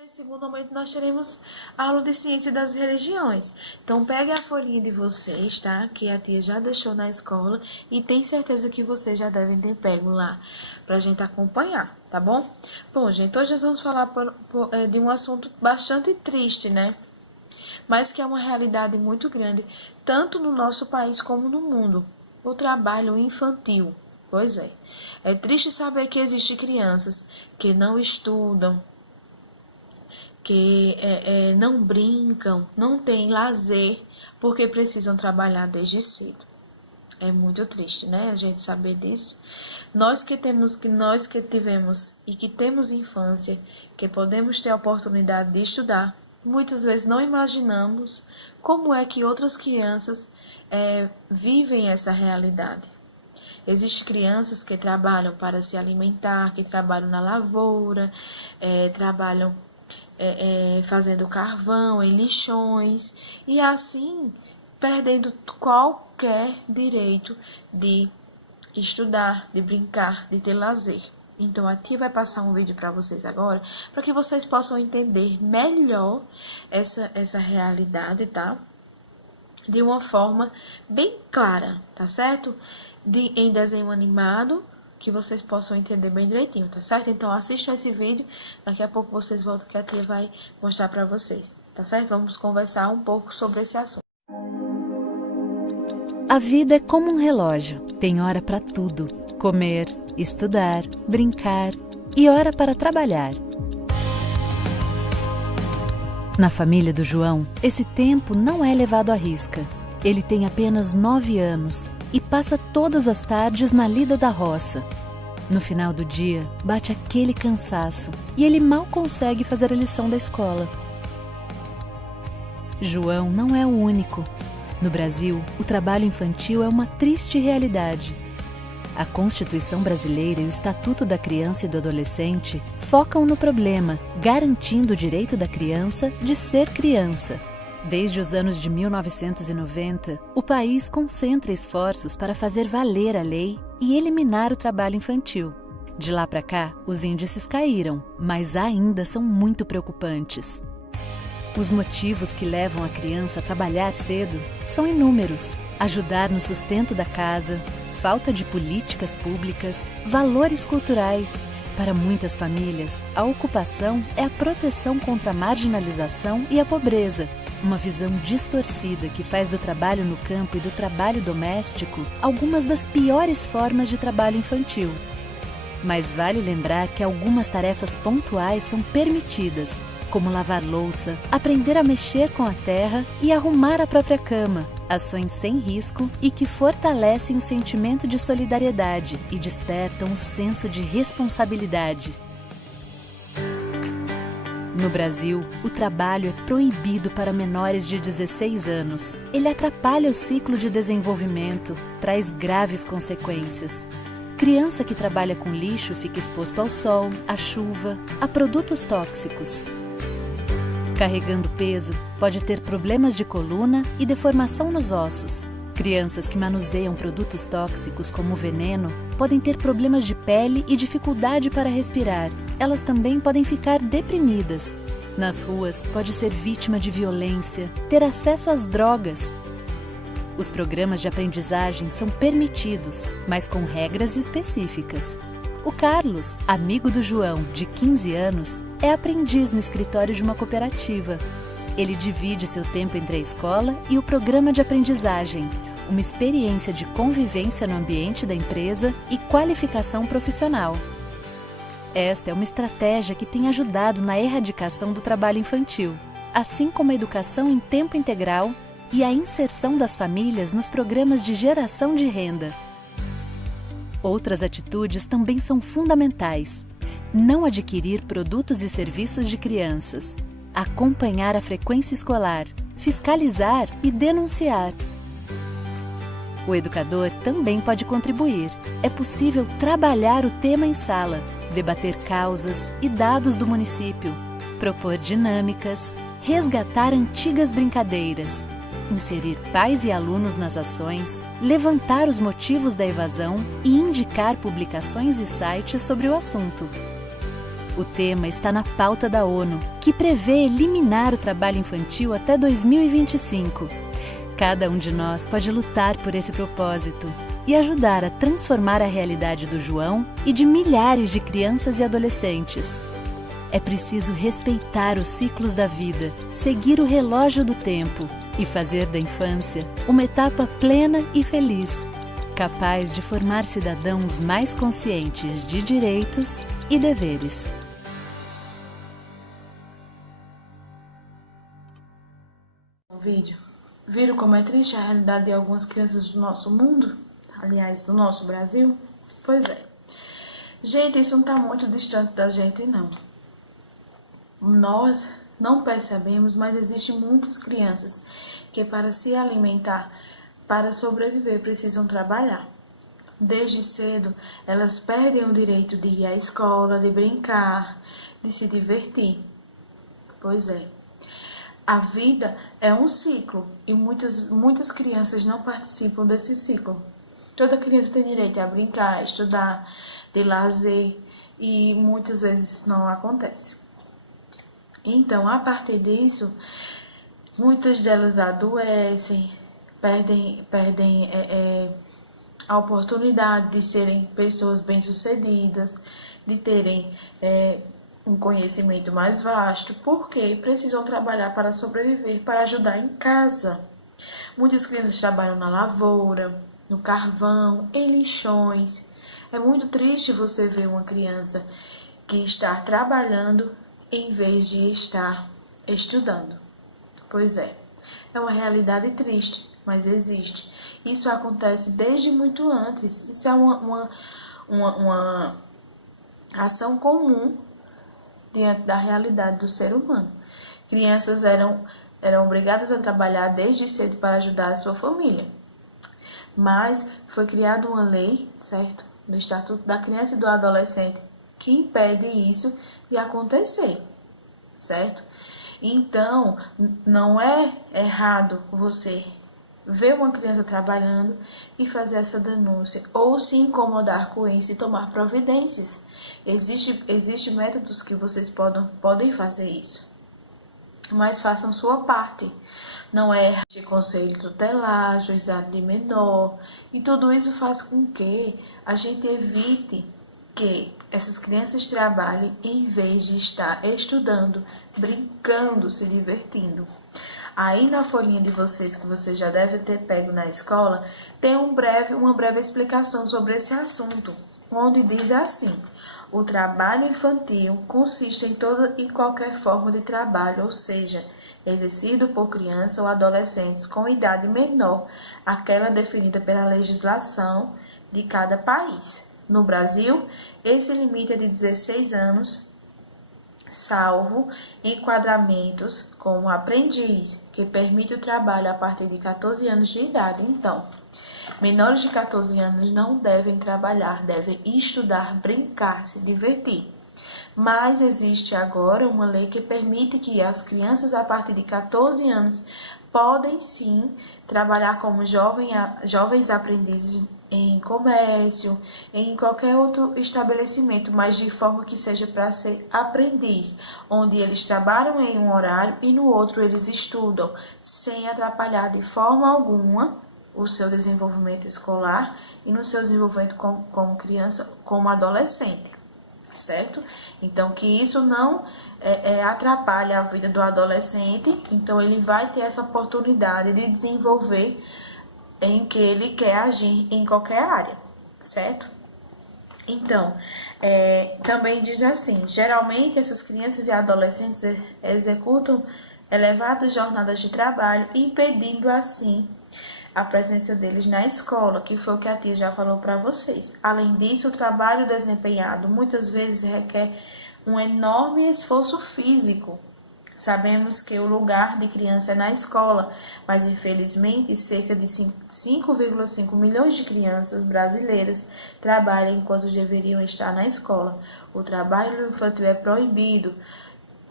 Nesse segundo momento, nós teremos aula de ciência das religiões. Então, pegue a folhinha de vocês, tá? Que a tia já deixou na escola e tem certeza que vocês já devem ter pego lá pra gente acompanhar, tá bom? Bom, gente, hoje nós vamos falar de um assunto bastante triste, né? Mas que é uma realidade muito grande, tanto no nosso país como no mundo. O trabalho infantil. Pois é. É triste saber que existem crianças que não estudam, que não brincam, não têm lazer, porque precisam trabalhar desde cedo. É muito triste, né, a gente saber disso. Nós que tivemos e que temos infância, que podemos ter a oportunidade de estudar, muitas vezes não imaginamos como é que outras crianças vivem essa realidade. Existem crianças que trabalham para se alimentar, que trabalham na lavoura, trabalham fazendo carvão em lixões e assim perdendo qualquer direito de estudar, de brincar, de ter lazer. Então a tia vai passar um vídeo para vocês agora, para que vocês possam entender melhor essa realidade, tá? De uma forma bem clara, tá certo? Em desenho animado, que vocês possam entender bem direitinho, tá certo? Então assistam esse vídeo, daqui a pouco vocês voltam que a tia vai mostrar para vocês, tá certo? Vamos conversar um pouco sobre esse assunto. A vida é como um relógio, tem hora para tudo: comer, estudar, brincar e hora para trabalhar. Na família do João, esse tempo não é levado à risca. Ele tem apenas 9 anos e passa todas as tardes na lida da roça. No final do dia, bate aquele cansaço e ele mal consegue fazer a lição da escola. João não é o único. No Brasil, o trabalho infantil é uma triste realidade. A Constituição Brasileira e o Estatuto da Criança e do Adolescente focam no problema, garantindo o direito da criança de ser criança. Desde os anos de 1990, o país concentra esforços para fazer valer a lei e eliminar o trabalho infantil. De lá para cá, os índices caíram, mas ainda são muito preocupantes. Os motivos que levam a criança a trabalhar cedo são inúmeros: ajudar no sustento da casa, falta de políticas públicas, valores culturais. Para muitas famílias, a ocupação é a proteção contra a marginalização e a pobreza. Uma visão distorcida que faz do trabalho no campo e do trabalho doméstico algumas das piores formas de trabalho infantil. Mas vale lembrar que algumas tarefas pontuais são permitidas, como lavar louça, aprender a mexer com a terra e arrumar a própria cama. Ações sem risco e que fortalecem o sentimento de solidariedade e despertam o senso de responsabilidade. No Brasil, o trabalho é proibido para menores de 16 anos. Ele atrapalha o ciclo de desenvolvimento, traz graves consequências. Criança que trabalha com lixo fica exposto ao sol, à chuva, a produtos tóxicos. Carregando peso, pode ter problemas de coluna e deformação nos ossos. Crianças que manuseiam produtos tóxicos como o veneno podem ter problemas de pele e dificuldade para respirar. Elas também podem ficar deprimidas. Nas ruas, pode ser vítima de violência, ter acesso às drogas. Os programas de aprendizagem são permitidos, mas com regras específicas. O Carlos, amigo do João, de 15 anos, é aprendiz no escritório de uma cooperativa. Ele divide seu tempo entre a escola e o programa de aprendizagem, uma experiência de convivência no ambiente da empresa e qualificação profissional. Esta é uma estratégia que tem ajudado na erradicação do trabalho infantil, assim como a educação em tempo integral e a inserção das famílias nos programas de geração de renda. Outras atitudes também são fundamentais: não adquirir produtos e serviços de crianças, acompanhar a frequência escolar, fiscalizar e denunciar. O educador também pode contribuir. É possível trabalhar o tema em sala, debater causas e dados do município, propor dinâmicas, resgatar antigas brincadeiras, inserir pais e alunos nas ações, levantar os motivos da evasão e indicar publicações e sites sobre o assunto. O tema está na pauta da ONU, que prevê eliminar o trabalho infantil até 2025. Cada um de nós pode lutar por esse propósito e ajudar a transformar a realidade do João e de milhares de crianças e adolescentes. É preciso respeitar os ciclos da vida, seguir o relógio do tempo e fazer da infância uma etapa plena e feliz, capaz de formar cidadãos mais conscientes de direitos e deveres. Vídeo. Viram como é triste a realidade de algumas crianças do nosso mundo? Aliás, do nosso Brasil? Pois é. Gente, isso não está muito distante da gente, não. Nós não percebemos, mas existem muitas crianças que para se alimentar, para sobreviver, precisam trabalhar. Desde cedo, elas perdem o direito de ir à escola, de brincar, de se divertir. Pois é. A vida é um ciclo e muitas crianças não participam desse ciclo. Toda criança tem direito a brincar, a estudar, de lazer e muitas vezes isso não acontece. Então, a partir disso, muitas delas adoecem, perdem a oportunidade de serem pessoas bem-sucedidas, de terem um conhecimento mais vasto, porque precisam trabalhar para sobreviver, para ajudar em casa. Muitas crianças trabalham na lavoura, no carvão, em lixões. É muito triste você ver uma criança que está trabalhando em vez de estar estudando. Pois é uma realidade triste, mas existe. Isso acontece desde muito antes. Isso é uma ação comum diante da realidade do ser humano. Crianças eram obrigadas a trabalhar desde cedo para ajudar a sua família. Mas foi criada uma lei, certo? Do Estatuto da Criança e do Adolescente, que impede isso de acontecer, certo? Então, não é errado você ver uma criança trabalhando e fazer essa denúncia, ou se incomodar com isso e tomar providências. Existem métodos que vocês podem fazer isso, mas façam sua parte. Não é de conselho tutelar, juizado de menor, e tudo isso faz com que a gente evite que essas crianças trabalhem em vez de estar estudando, brincando, se divertindo. Aí na folhinha de vocês, que vocês já devem ter pego na escola, tem uma breve explicação sobre esse assunto, onde diz assim: o trabalho infantil consiste em toda e qualquer forma de trabalho, ou seja, exercido por crianças ou adolescentes com idade menor àquela definida pela legislação de cada país. No Brasil, esse limite é de 16 anos, salvo enquadramentos como aprendiz, que permite o trabalho a partir de 14 anos de idade. Então, menores de 14 anos não devem trabalhar, devem estudar, brincar, se divertir. Mas existe agora uma lei que permite que as crianças a partir de 14 anos podem sim trabalhar como jovens aprendizes em comércio, em qualquer outro estabelecimento, mas de forma que seja para ser aprendiz, onde eles trabalham em um horário e no outro eles estudam, sem atrapalhar de forma alguma o seu desenvolvimento escolar e no seu desenvolvimento como criança, como adolescente, certo? Então, que isso não atrapalhe a vida do adolescente, então ele vai ter essa oportunidade de desenvolver em que ele quer agir em qualquer área, certo? Então, também diz assim: geralmente essas crianças e adolescentes executam elevadas jornadas de trabalho, impedindo assim a presença deles na escola, que foi o que a tia já falou para vocês. Além disso, o trabalho desempenhado muitas vezes requer um enorme esforço físico. Sabemos que o lugar de criança é na escola, mas infelizmente cerca de 5,5 milhões de crianças brasileiras trabalham enquanto deveriam estar na escola. O trabalho infantil é proibido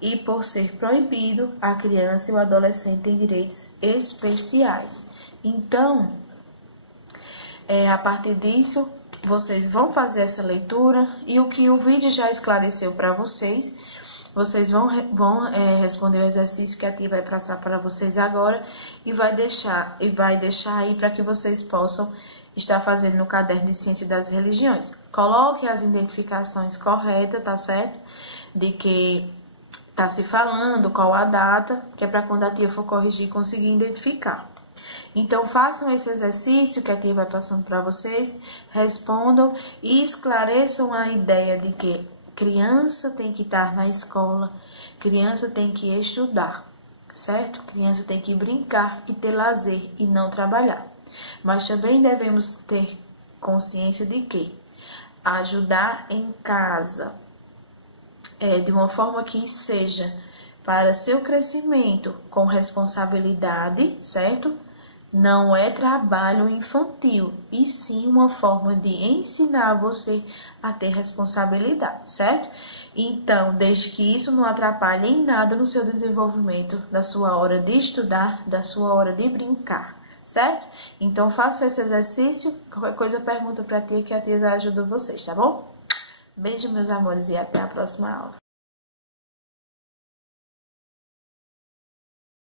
e, por ser proibido, a criança e o adolescente têm direitos especiais. Então, a partir disso, vocês vão fazer essa leitura e o que o vídeo já esclareceu para vocês, vocês vão responder o exercício que a tia vai passar para vocês agora e vai deixar aí para que vocês possam estar fazendo no caderno de Ciência das Religiões. Coloque as identificações corretas, tá certo? De que tá se falando, qual a data, que é para quando a tia for corrigir conseguir identificar. Então, façam esse exercício que a tia vai passando para vocês, respondam e esclareçam a ideia de que criança tem que estar na escola, criança tem que estudar, certo? Criança tem que brincar e ter lazer e não trabalhar. Mas também devemos ter consciência de que ajudar em casa, de uma forma que seja para seu crescimento com responsabilidade, certo? Não é trabalho infantil, e sim uma forma de ensinar você a ter responsabilidade, certo? Então, desde que isso não atrapalhe em nada no seu desenvolvimento, da sua hora de estudar, da sua hora de brincar, certo? Então, faça esse exercício, qualquer coisa pergunta para a tia que a tia ajuda vocês, tá bom? Beijo, meus amores, e até a próxima aula.